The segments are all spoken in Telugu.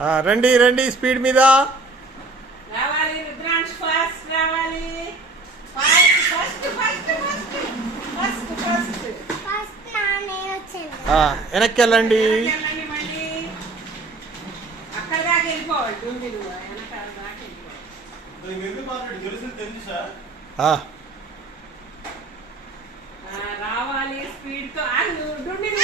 రండి రండి స్పీడ్ మీద రావాలి. రుద్రాంశ్ ఫస్ట్ రావాలి. First first first first first first నానే వచ్చేది. వెనక్కి వెళ్ళండి. మళ్ళీ అక్కడ దాకా వెళ్ళిపోవాలి. డుండిలు వెనకాల దాకా వెళ్ళిపోవాలి. రావాలి స్పీడ్ తో. డుండిలు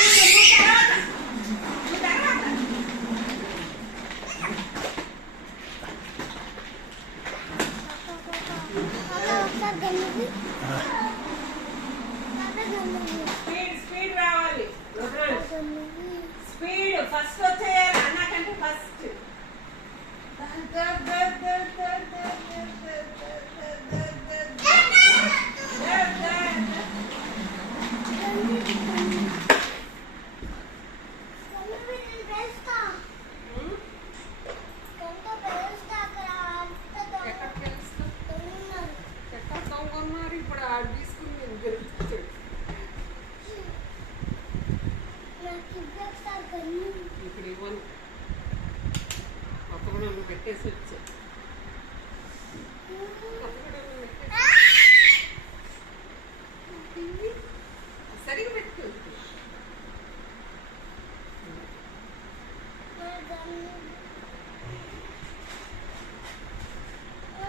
స్పీడ్ స్పీడ్ రావాలి. స్పీడ్ ఫస్ట్ వచ్చేయాలి. అన్నకంటే ఫస్ట్ ఇప్పుడు ఆడు తీసుకుని ఇప్పుడు ఇవ్వను. కొత్త కూడా పెట్టేసి వచ్చా. కొత్త కూడా పెట్టేసి